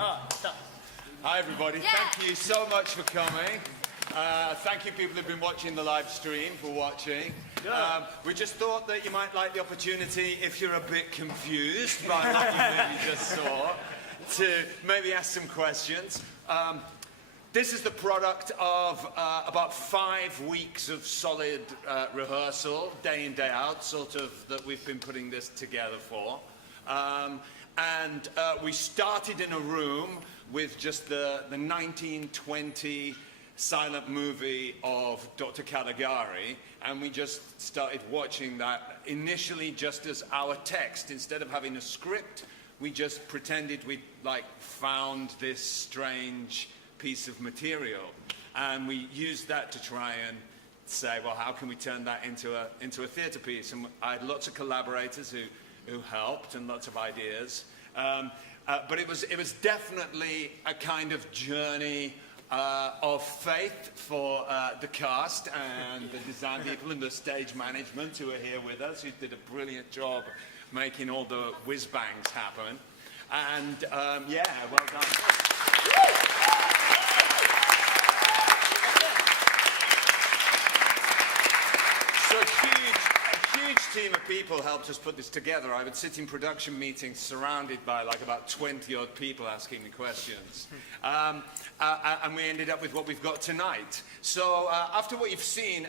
Hi everybody, thank you so much for coming. Thank you people who've been watching the live stream for watching. We just thought that you might like the opportunity, if you're a bit confused by what you maybe just saw, to maybe ask some questions. This is the product of about 5 weeks of solid rehearsal, day in, day out, sort of, that we've been putting this together for. We started in a room with just the 1920 silent movie of Dr. Caligari, and we just started watching that initially just as our text. Instead of having a script, we just pretended we'd found this strange piece of material, and we used that to try and say, well, how can we turn that into a theatre piece? And I had lots of collaborators who helped, and lots of ideas. But it was definitely a kind of journey of faith for the cast and the design people and the stage management who are here with us, who did a brilliant job making all the whiz-bangs happen. And yeah, well done. So a huge team of people helped us put this together. I would sit in production meetings surrounded by about 20-odd people asking me questions. And we ended up with what we've got tonight. So after what you've seen,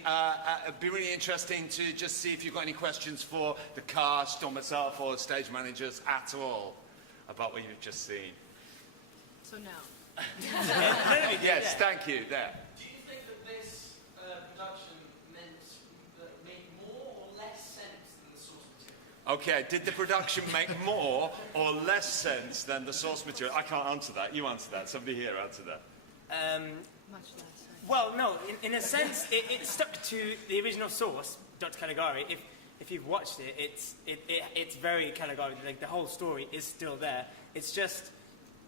it'd be really interesting to just see if you've got any questions for the cast or myself or stage managers at all about what you've just seen. So no. Yes, thank you. There. Do you think that this production made more or less sense than the source material? Okay, did the production make more or less sense than the source material? I can't answer that. You answer that. Somebody here answer that. Much less. Well, no. In a sense, it stuck to the original source, Dr. Caligari. If you've watched it, it's very Caligari. The whole story is still there. It's just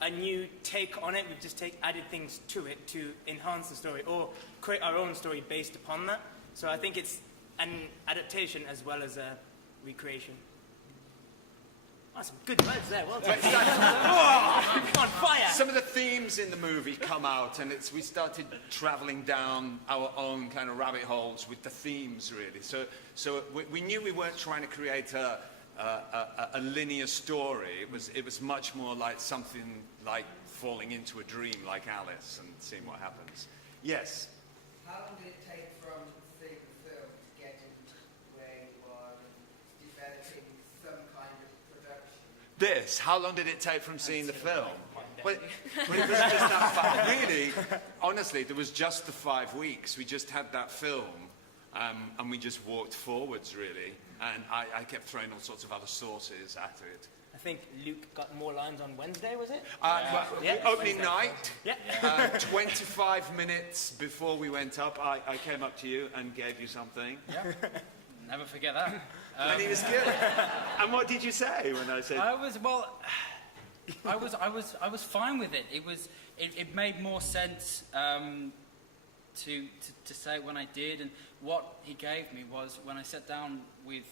a new take on it. We've just added things to it to enhance the story or create our own story based upon that. So I think it's an adaptation as well as a recreation. Oh, some good words there. Well done. Oh, on fire. Some of the themes in the movie come out, and we started traveling down our own kind of rabbit holes with the themes, really. So we knew we weren't trying to create a linear story. It was much more like something like falling into a dream, like Alice, and seeing what happens. Yes. How long did it take from seeing the film to get into where you are and developing some kind of production? How long did it take from seeing the film? Well, it was just that really, honestly, there was just the 5 weeks. We just had that film, and we just walked forwards, really. And I kept throwing all sorts of other sources at it. I think Luke got more lines on Wednesday, was it? Opening night, Yeah. 25 minutes before we went up, I came up to you and gave you something. Yeah. Never forget that. And he was good. And what did you say when I said? I was fine with it. It made more sense to say it when I did, and what he gave me was when I sat down with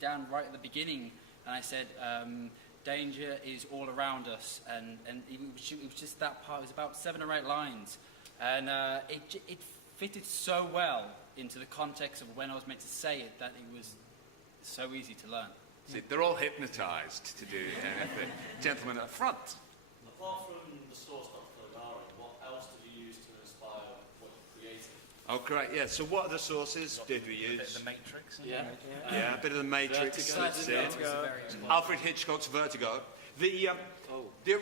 Dan right at the beginning, and I said, danger is all around us, and it was just that part. It was about 7 or 8 lines, and it fitted so well into the context of when I was meant to say it that it was so easy to learn. See, they're all hypnotised to do anything. Gentlemen up front. Apart from the source, Dr. Caligari, what else did you use to inspire what you created? Oh, great, yeah. So what other sources did we use? The Matrix. Yeah, a bit of the Matrix. Vertigo. Alfred Hitchcock's Vertigo. The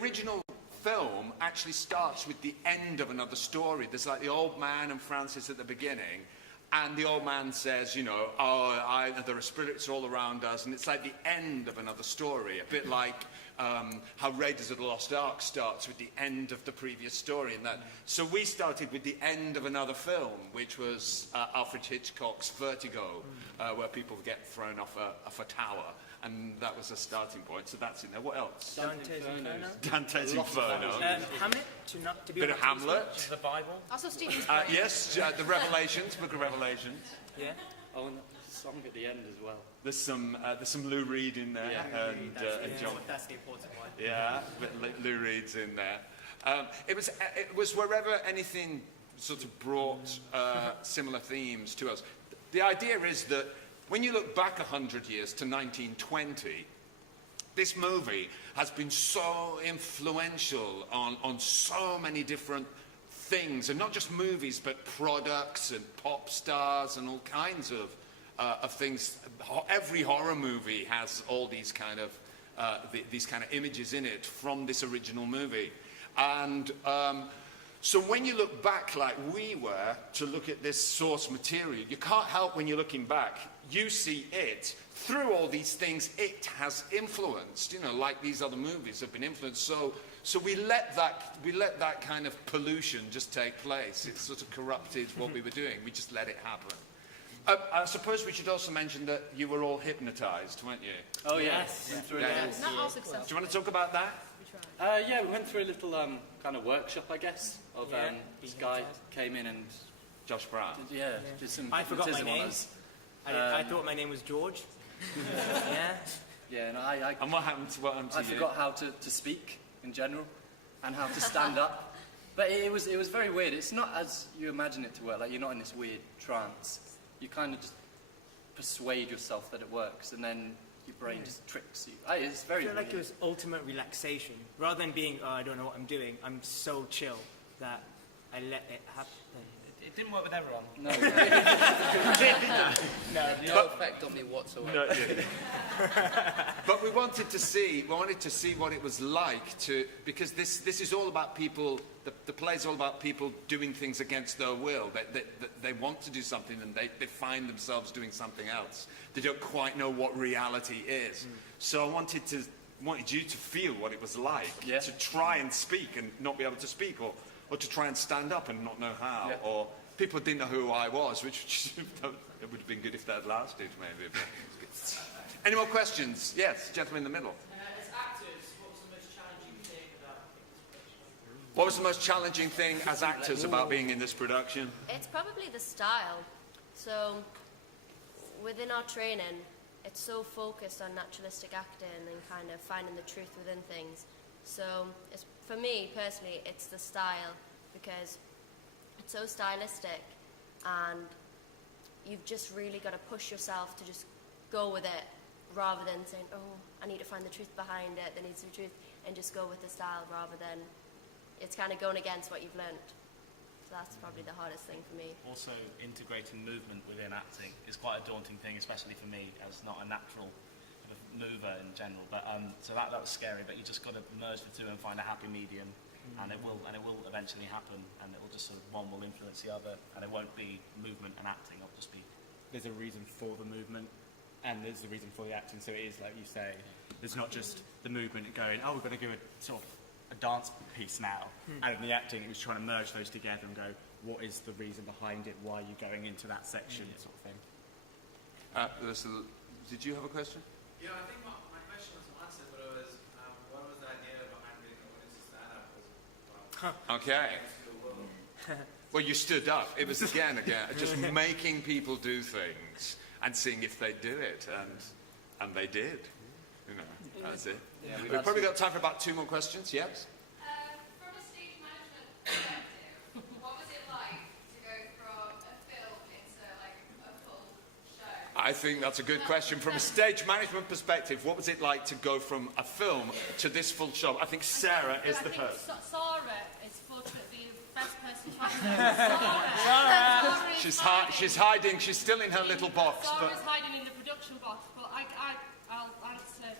original film actually starts with the end of another story. There's the old man and Francis at the beginning, and the old man says, there are spirits all around us, and it's like the end of another story, a bit like how Raiders of the Lost Ark starts with the end of the previous story. So we started with the end of another film, which was Alfred Hitchcock's Vertigo, where people get thrown off a tower. And that was a starting point, so that's in there. What else? Dante's Inferno. Dante's Inferno. Hamlet. To be Bit of Hamlet. The Bible. Also Stephen's Yes, the Revelations, Book of Revelations. Yeah. Oh, song at the end as well. There's some Lou Reed in there, Yeah. and John. That's the important one. Yeah, but Lou Reed's in there. It was wherever anything sort of brought similar themes to us. The idea is that when you look back 100 years to 1920, this movie has been so influential on so many different things, and not just movies, but products and pop stars and all kinds of things. Every horror movie has all these kind of images in it from this original movie. And so when you look back like we were to look at this source material, you can't help when you're looking back, you see it through all these things it has influenced, you know, like these other movies have been influenced. So we let that kind of pollution just take place. It sort of corrupted what we were doing. We just let it happen. I suppose we should also mention that you were all hypnotized, weren't you? Oh, Yes. Went through a Yeah. little, Not all Do successful. you want to talk about that? We tried. yeah, we went through a little kind of workshop, I guess, of Yeah. this guy came in and Josh Brown. did some I forgot my hypnotism on name. us. I thought my name was George. Yeah. Yeah, and I And what happened to I you? forgot how to speak in general and how to stand up. But it was very weird. It's not as you imagine it to work. Like, you're not in this weird trance. You kind of just persuade yourself that it works, and then your brain just tricks you. It's I very feel like it weird. was ultimate relaxation. Rather than being, oh, I don't know what I'm doing, I'm so chill that I let it happen. It didn't work with everyone. No, No effect on me whatsoever. But we wanted to see what it was like to, because this is all about people. The play is all about people doing things against their will. They want to do something and they find themselves doing something else. They don't quite know what reality is. So I wanted you to feel what it was like Yeah. to try and speak and not be able to speak, or to try and stand up and not know how, Yeah. or people didn't know who I was, which it would have been good if that lasted, maybe. But any more questions? Yes, gentleman in the middle. As actors, what was the most challenging thing about this production? What was the most challenging thing as actors about being in this production? It's probably the style. So, within our training, it's so focused on naturalistic acting and kind of finding the truth within things. So, for me personally, it's the style, because it's so stylistic, and you've just really got to push yourself to just go with it, rather than saying, oh, I need to find the truth behind it, there needs to be truth, and just go with the style, rather than it's kind of going against what you've learnt. So that's probably the hardest thing for me. Also, integrating movement within acting is quite a daunting thing, especially for me, as not a natural sort of mover in general. But so that was scary. But you just got to merge the two and find a happy medium, and it will eventually happen. And it will just sort of, one will influence the other, and it won't be movement and acting. It'll just be. There's a reason for the movement, and there's a reason for the acting. So it is like you say. There's not just the movement going, oh, we're going to do a sort of a dance piece now, and in the acting it was trying to merge those together and go, what is the reason behind it, why are you going into that section, sort of thing. Did you have a question? Yeah, I think my question was answered, but it was, what was the idea behind getting the audience to stand up? Okay. Well, you stood up. It was again, just making people do things and seeing if they do it, and they did. You know, that's it. Yeah, We've probably got time for about 2 more questions. Yes. From a stage management perspective, what was it like to go from a film into like a full show? I think that's a good question. From a stage management perspective, what was it like to go from a film to this full show? I think Sarah is the person. Sarah is fortunately the best person to Sarah She's hiding. She's still in her little box. But Sarah's hiding in the production box, but I'll answer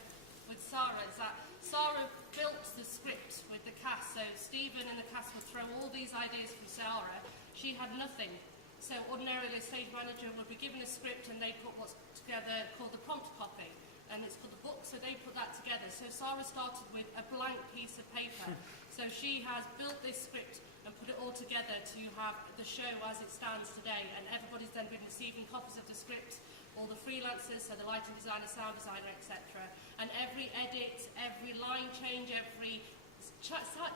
with Sarah. Is that Sarah built the script with the cast, so Stephen and the cast would throw all these ideas from Sarah. She had nothing. So ordinarily a stage manager would be given a script and they put what's together called the prompt copy, and it's called the book, so they put that together. So Sarah started with a blank piece of paper. So she has built this script and put it all together to have the show as it stands today, and everybody's then been receiving copies of the script, all the freelancers, so the lighting designer, sound designer, etc. And every edit, every line change, every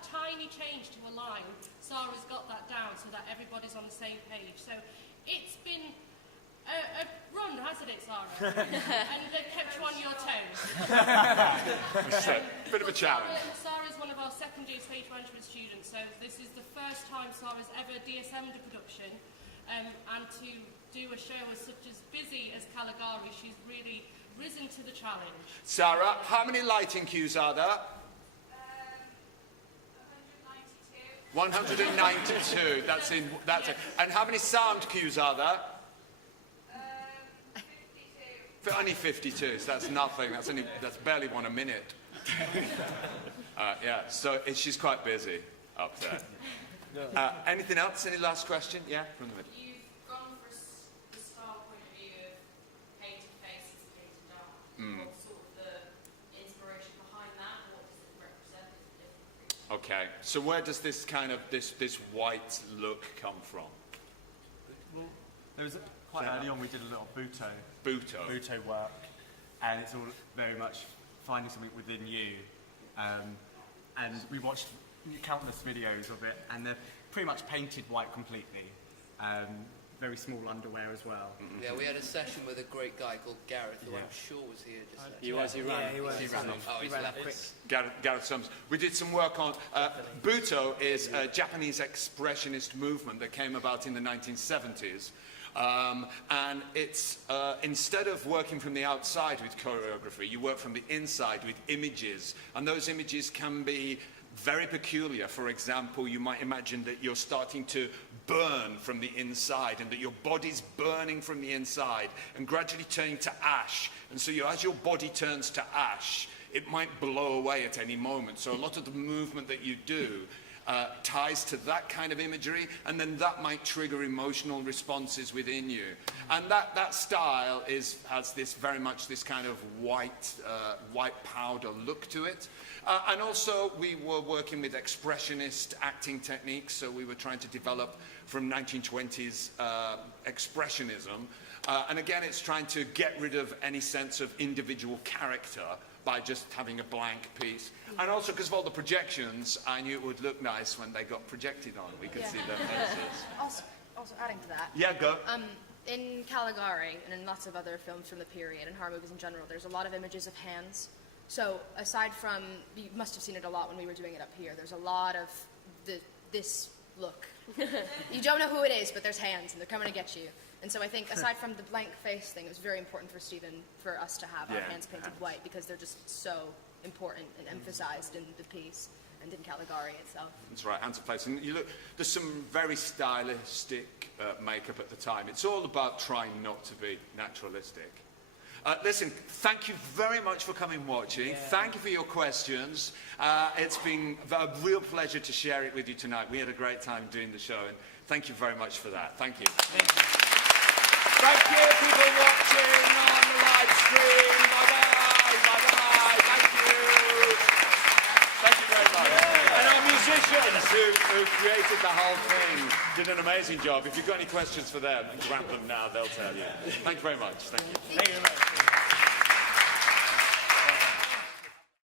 tiny change to a line, Sarah's got that down so that everybody's on the same page. So it's been run, hasn't it, Sarah? And they've kept you on your toes. Bit of a challenge. Sarah's one of our second year stage management students, so this is the first time Sarah's ever DSM'd a production, and to do a show as such as busy as Caligari, she's really risen to the challenge. Sarah, how many lighting cues are there? 192. That's it. And how many sound cues are there? 52. Only 52. So that's nothing. That's barely 1 a minute. Yeah. So she's quite busy up there. Anything else? Any last question? Yeah, from the middle. You've gone for the style point of view of painted faces, painted dark. What's sort of the inspiration behind that? What does it represent? Is it different? Okay. So where does this kind of this white look come from? Well, there was quite early on we did a little Buto work, and it's all very much finding something within you. And we watched countless videos of it, and they're pretty much painted white completely. Very small underwear as well. Yeah, we had a session with a great guy called Gareth, who I'm sure was here just then. He was. He ran off. Oh, he's ran left. up quick. Gareth Summers. We did some work on Buto is a Japanese expressionist movement that came about in the 1970s. And it's instead of working from the outside with choreography, you work from the inside with images, and those images can be very peculiar. For example, you might imagine that you're starting to burn from the inside, and that your body's burning from the inside and gradually turning to ash. And so as your body turns to ash, it might blow away at any moment. So a lot of the movement that you do ties to that kind of imagery, and then that might trigger emotional responses within you. And that style has this very much this kind of white powder look to it. And also we were working with expressionist acting techniques, so we were trying to develop from 1920s expressionism. And again, it's trying to get rid of any sense of individual character by just having a blank piece. And also because of all the projections, I knew it would look nice when they got projected on. We could see their faces. Also adding to that. Yeah, go. In Caligari and in lots of other films from the period and horror movies in general, there's a lot of images of hands. So aside from, you must have seen it a lot when we were doing it up here, there's a lot of this look. You don't know who it is, but there's hands and they're coming to get you. And so I think aside from the blank face thing, it was very important for Stephen, for us to have our hands painted white, because they're just so important and emphasized in the piece and in Caligari itself. That's right, hands and face. And you look, there's some very stylistic makeup at the time. It's all about trying not to be naturalistic. Listen, thank you very much for coming and watching. Thank you for your questions. It's been a real pleasure to share it with you tonight. We had a great time doing the show, and thank you very much for that. Thank you. Thank you, people watching on the live stream. Bye-bye. Bye-bye. Thank you. Thank you very much. And our musicians who created the whole thing did an amazing job. If you've got any questions for them, grab them now. They'll tell you. Thank you very much. Thank you. Thank you very much.